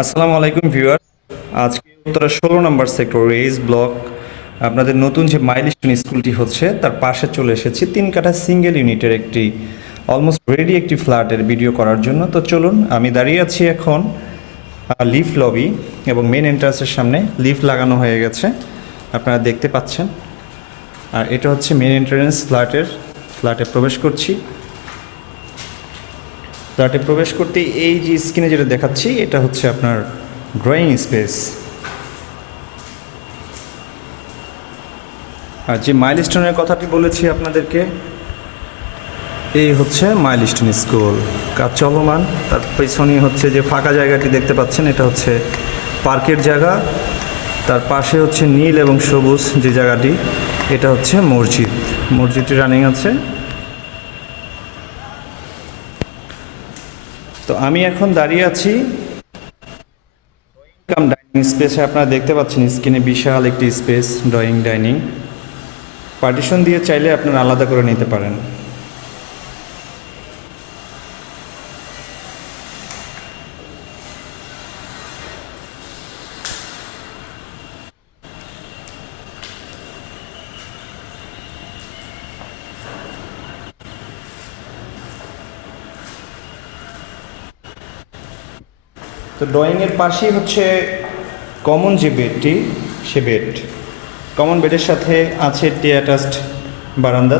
আসসালামু আলাইকুম ভিউয়ার। আজকে উত্তরা 16 নম্বর সেক্টর রেইজ ব্লক আপনাদের নতুন যে মাইলস্টোন স্কুলটি হচ্ছে তার পাশে চলে এসেছি। 3 কাঠা সিঙ্গেল ইউনিটের একটি অলমোস্ট রেডি একটি ফ্ল্যাটের ভিডিও করার জন্য। তো চলুন, আমি দাঁড়িয়ে আছি এখন লিফট লবি এবং মেন এন্ট্রান্সের সামনে। লিফট লাগানো হয়ে গেছে, আপনারা দেখতে পাচ্ছেন। আর এটা হচ্ছে মেন এন্ট্রান্স ফ্ল্যাটে প্রবেশ করছি। ফ্ল্যাটে প্রবেশ করতে এই যে স্ক্রিনে যেটা দেখাচ্ছি এটা হচ্ছে আপনার ড্রয়িং স্পেস। আর যে মাইলস্টোনের কথাটি বলেছি আপনাদেরকে, এই হচ্ছে মাইলস্টোন স্কুল, কাজ চলমান। তার পেছনেই হচ্ছে যে ফাঁকা জায়গাটি দেখতে পাচ্ছেন, এটা হচ্ছে পার্কের জায়গা। তার পাশে হচ্ছে নীল এবং সবুজ যে জায়গাটি, এটা হচ্ছে মসজিদটি রানিং আছে। তো আমি এখন দাঁড়িয়ে আছি ডাইনিং স্পেসে। আপনারা দেখতে পাচ্ছেন স্ক্রিনে বিশাল একটি স্পেস, ড্রয়িং ডাইনিং। পার্টিশন দিয়ে চাইলে আপনারা আলাদা করে নিতে পারেন। তো ড্রয়িংয়ের পাশেই হচ্ছে কমন যে বেডটি, সে বেড। কমন বেডের সাথে আছে একটি অ্যাটাচড বারান্দা,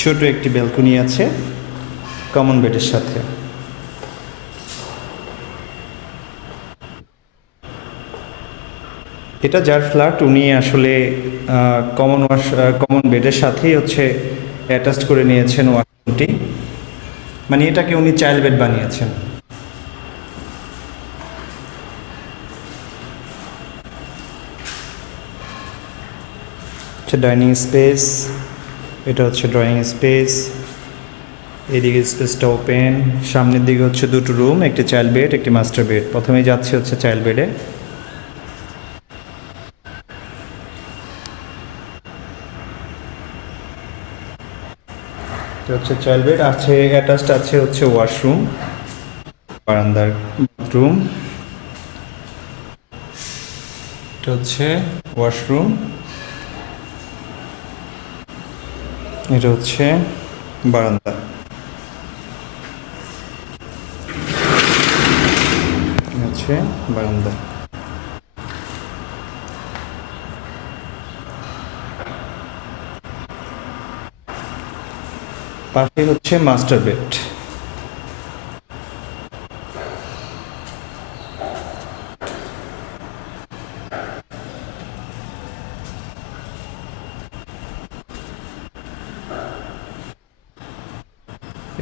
ছোট একটি ব্যালকনি আছে কমন বেডের সাথে। এটা যার ফ্ল্যাট, উনি আসলে কমন বেডের সাথেই হচ্ছে অ্যাটাচড করে নিয়েছেন ওয়াশরুমটি। মানে এটাকে উনি চাইল্ড বেড বানিয়েছেন। হচ্ছে ডাইনিং স্পেস, এটা হচ্ছে ড্রয়িং স্পেস। এদিকে স্পেসটা ওপেন, সামনের দিকে হচ্ছে দুটো রুম, একটি চাইল্ড বেড, একটি মাস্টার বেড। প্রথমেই যাচ্ছে হচ্ছে চাইল্ড বেডে। হচ্ছে চাইল্ড বেড আছে, অ্যাটাচড আছে হচ্ছে ওয়াশরুম, বারান্দার বাথরুম। এটা হচ্ছে ওয়াশরুম, এটা হচ্ছে বারান্দা। হচ্ছে বারান্দা। পাশে হচ্ছে মাস্টার বেড।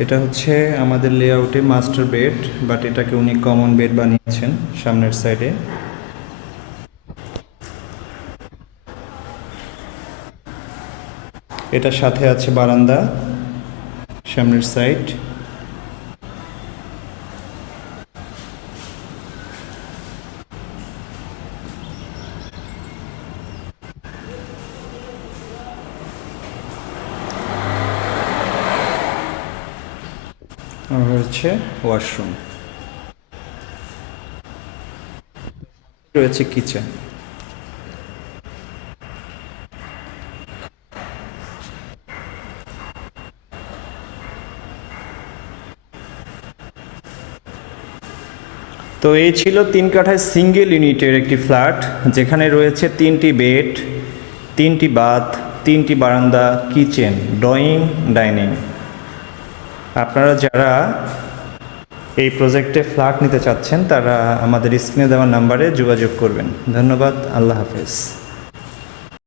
এটা হচ্ছে আমাদের লেআউটে মাস্টার বেড, বাট এটাকে উনি কমন বেড বানিয়েছেন সামনের সাইডে। এটার সাথে আছে বারান্দা সামনের সাইড। আর হচ্ছে ওয়াশরুম, রয়েছে কিচেন। তো এই ছিল 3 কাঠায় সিঙ্গেল ইউনিটের একটি ফ্ল্যাট, যেখানে রয়েছে 3টি বেড, 3টি বাথ, 3টি বারান্দা, কিচেন, ড্রয়িং, ডাইনিং। আপনারা যারা এই প্রজেক্টে ফ্ল্যাট নিতে চাচ্ছেন তারা আমাদের স্ক্রিনে দেওয়া নাম্বারে যোগাযোগ করবেন। ধন্যবাদ, আল্লাহ হাফেজ।